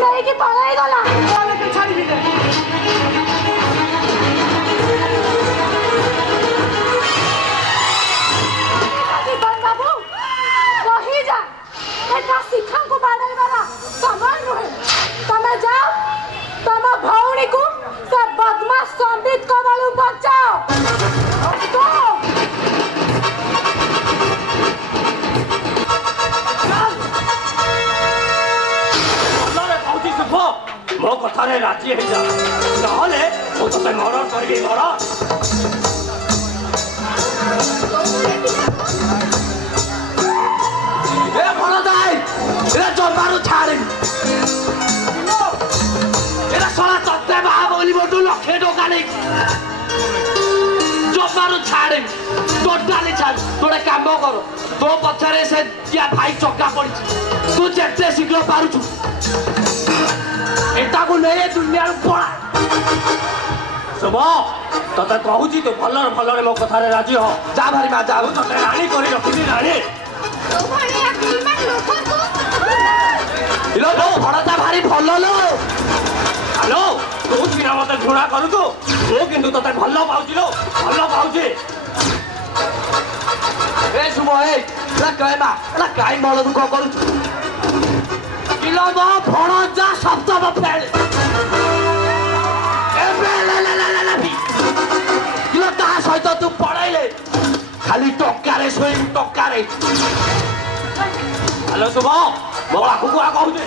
नहीं कि पढ़ाई गला वाले के छाड़ी भी दे दीपन बाबू रही जा एटा शिखा को बाड़े वाला सामान नुहे तमे जाओ तमे भौणी को से बदमाश संबित को वालू बचाओ तो मो कथारे राजी हो जा नहले मु तते मर्डर करबी मर्डर ए भलो दाई एरा जबारु छाड़े एरा सला तते बाबोली बटु लखे टका नै जबारु छाड़े टोटाली छाड़ तोरे काम कर तो पछरे से क्या भाई चक्का पड़ी तू जेते शीघ्र पारुछु एटा को नहीं दुनिया पड़ा सब तते कहूची तो भलर भलर मो कथारे राजी हो जा भारी मा जा तते रानी करी रखिली रानी तो भाई अकल में लोगों को इलो लो भड़ता भारी भल लो हेलो तू बिना मते घोड़ा करू तू तो किंतु तते भल पाउची लो भल पाउची ए सुबो ए ला कहमा ला काई मल दुख करू किलो दो भण जा शब्द बफेल एबे ला भी किलो ता सहित तू पड़ाइले खाली टक्कारे सोई टक्कारे हेलो शुभ मो आखु को कहू दे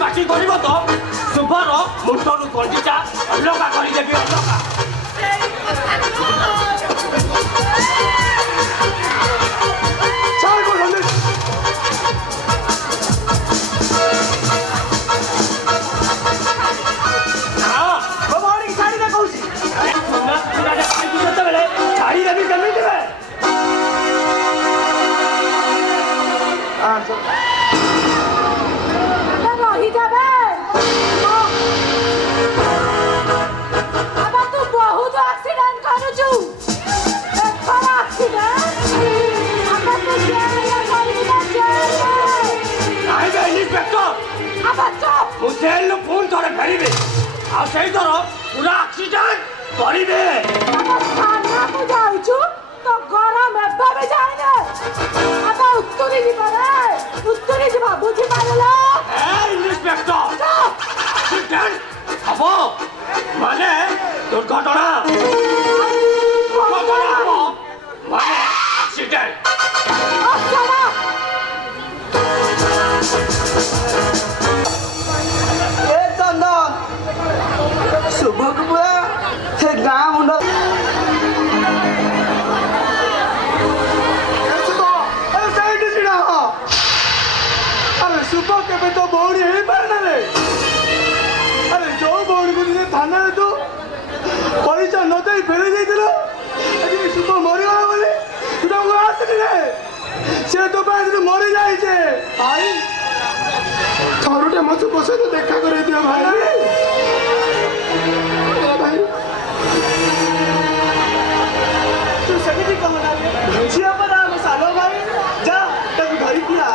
बाकी कर तो शुभर मुंडू कंडीचा अलगा करदेवी अलगा छाड़ी देवी कमी देवे रही जाबे अब तू बहुत एक्सीडेंट करू छु एक बड़ा एक्सीडेंट अब तू जेल गली में जेल नहीं बे इंस्पेक्टर अब चुप मुझे लो फोन थोड़े फेरीबे आ सही करो पूरा एक्सीडेंट करिबे अब थाना को जाऊ छु तो गरम एबे भी जाइने अब उत्तरी जीवा रे उत्तरी जीवा बुझी पारला इंस्पेक्टर एक्सीडेंट अब माने दुर्घटना माने एक्सीडेंट ए चंदन शुभ बुआ हे गां मुंड अरे शुभ के तो बौड़ी है पारना रे अरे जो बौड़ी को तुझे थाना रे तू परिचय न दे फेरे जाइथिलो अजी शुभ मरिगला बोले तू तो आसली रे से तो पास तो मरि जाई छे भाई थरुटे मत बसे तो देखा करे दियो भाई भाई तू सभी कहो ना झिया पर आ सालो भाई जा तब घर किया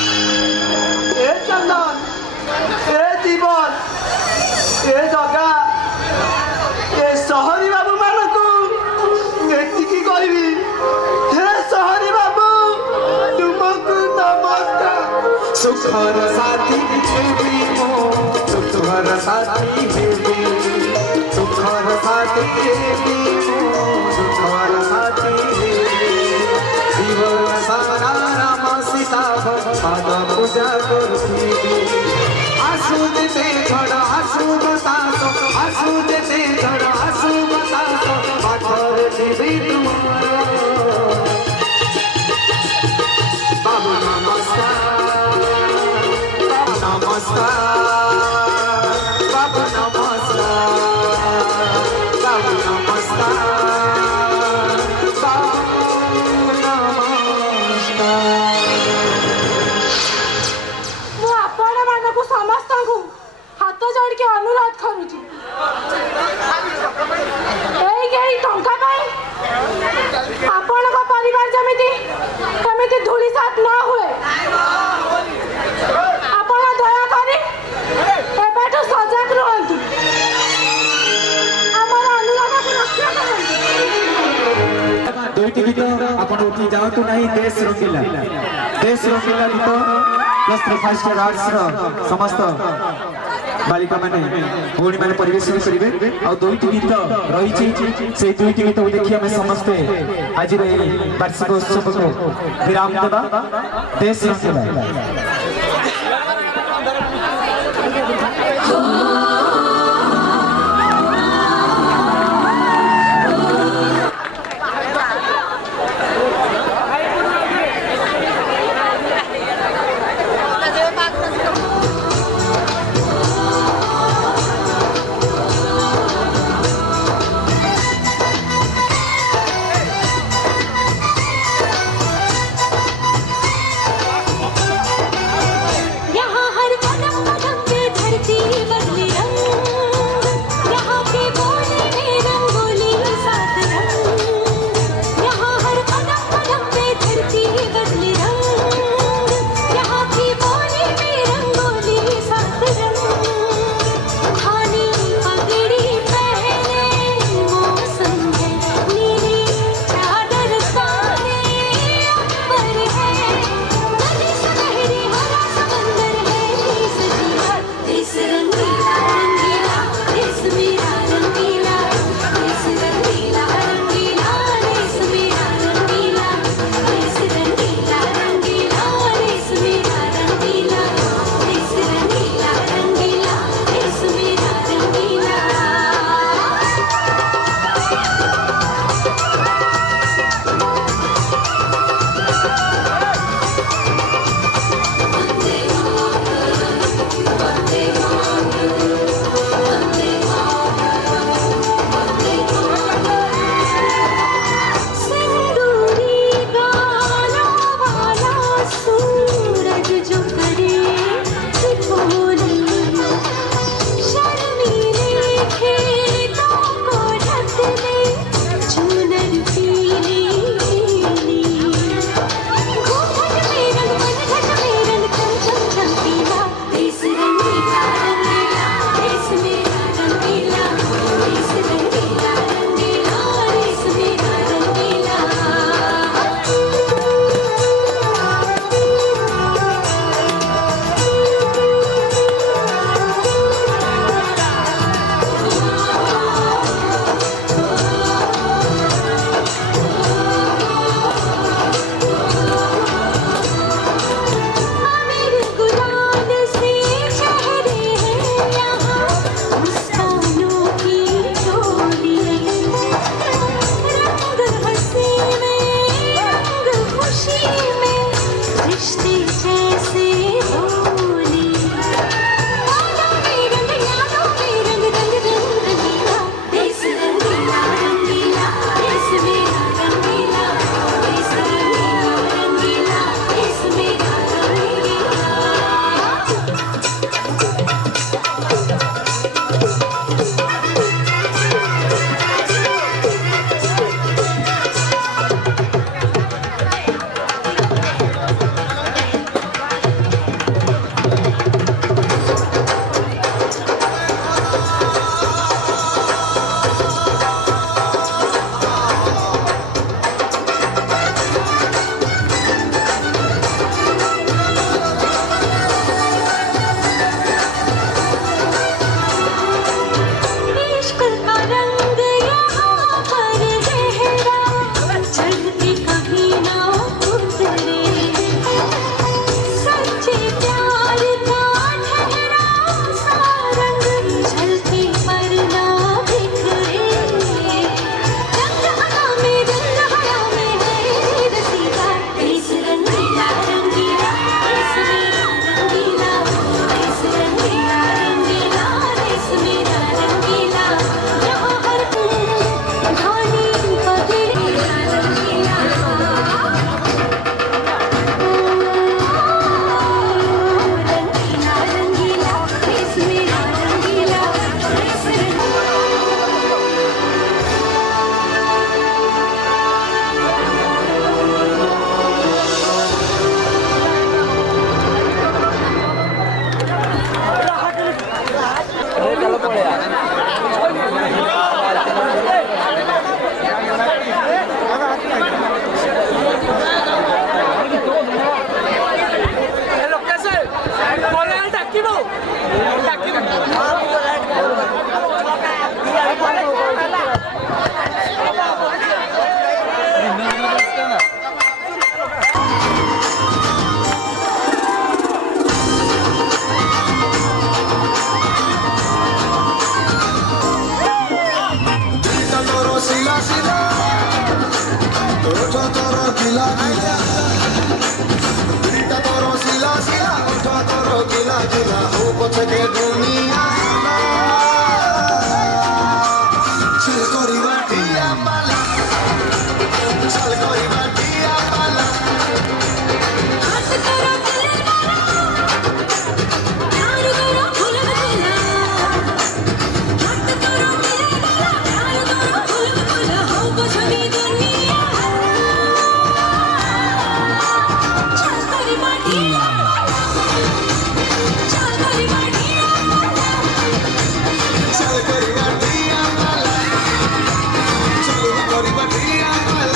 ए चंदन ए जीवन ए जगा ए सहरी बाबू मानकू एतिकी करबी हे सहरी सुखर साथी हेबी सुखर साथी हेबी सुखर साथी हेबी जीवन सारा राम सीता पाद पूजा करथिबी आसु देते झड़ आसु बतास आसु देते झड़ आसु बतास पाखर देवी तुमार बाबू नमस्कार नमस्कार बाबू नमस्कार बाबू नमस्कार बाबू नमस्कार ମୁଁ ଆପଣମାନଙ୍କୁ ସମସ୍ତଙ୍କୁ ହାତ ଯୋଡ଼ିକି ଅନୁରୋଧ କରୁଛି ଏଇ ଟଙ୍କା ପାଇଁ ଆପଣଙ୍କ ପରିବାର ଯେମିତି କେମିତି ଧୂଳିସାତ ନ ହୁଏ ଆପଣ ଦୟାକରି ଏବେଠୁ ସଜାଗ ରୁହନ୍ତୁ ଆମର ଅନୁରୋଧକୁ ରକ୍ଷା କରନ୍ତୁ दुईटी गीत आपण उठी जातु नहीं देश रंगीला गीत प्लस 3 फास्ट आर्ट्स समस्त बालिका माने भौणी माने परिवेशन करिवे आ दुईटी गीत रही से दुईटी गीत देखि हम समस्ते आज वार्षिक उत्सव को विराम देबा देश रंगीला gila gila Dita toro sila sila Uta toro gila gila Upo chake dunia Chal kori batiya pala Chal kori batiya pala हाथ करो दिल प्यार करो भूल भुला हाथ करो दिल प्यार करो भूल भुला हो बचनी दुनिया चल करी बाटिया चल करी बाटिया Chal kori batiya pala Chal kori batiya pala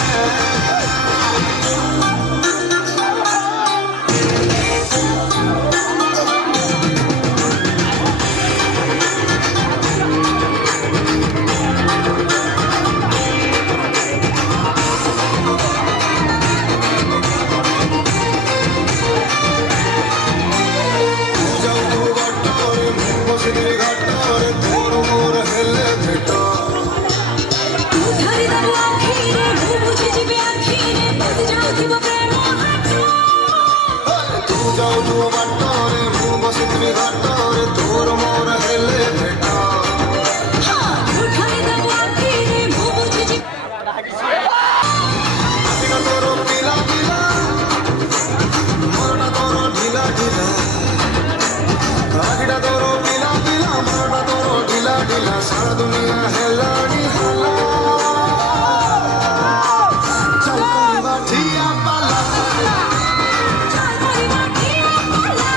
तू धरी दब आखिरे तू मुझे जीवे आखिरे बस जाओ थी वो प्रेम हाँ तू धरी दब आखिरे तू मुझे जीवे सारा दुनिया है लाड़ी हला चल करी बाटिया पाला चल करी बाटिया पाला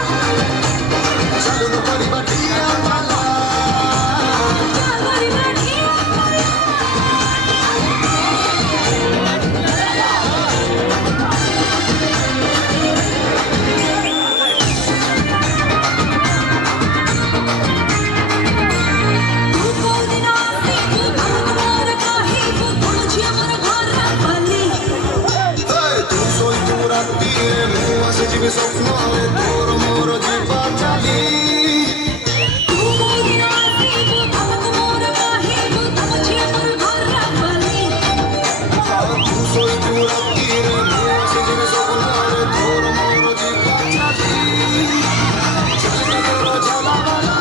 चल करी बाटिया पाला चल करी बाटिया तू कोई दिन आसी तू भाग मोर काहे तू तुझे मोर घर पाली तू सोई तू राती मुँह से जीवे स्वप्न तोर मोर जीवा चाली तू कोई दिन आसी तू भाग मोर काहे तू तुझे मोर घर पाली तू सोई तू राती मुँह से जीवे स्वप्न तोर मोर जीवा चाली चल तेरा चला वाला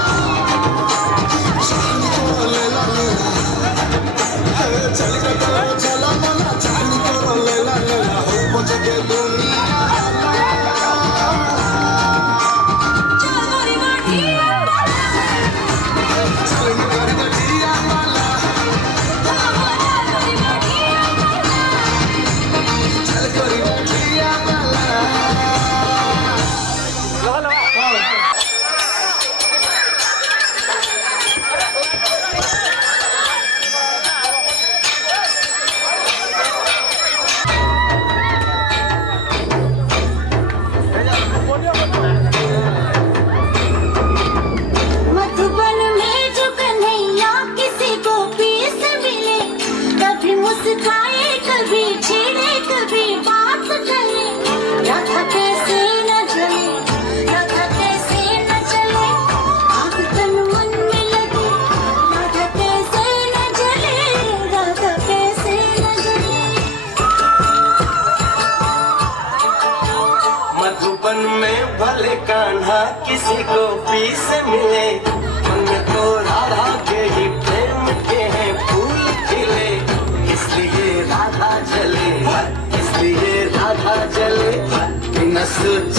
चांदी तोर लेला लेला चल तेरा चला वाला चांदी तोर लेला लेला हो पहुंचे दुनिया चल करी बाटिया पाला चल करी बाटिया पाला चल करी बाटिया पाला मधुबन में जो कन्हैया किसी को पीस मिले कभी मुस्काए कभी छेड़े कभी बात करे राधा कैसे न जले राधा कैसे न चले आग तन मन में लगे राधा कैसे न जले राधा कैसे न जले मधुबन में भले कान्हा किसी को पीस मिले मन में तो राधा के ही प्रेम के हैं फूल खिले इसलिए राधा जले बिना सोचे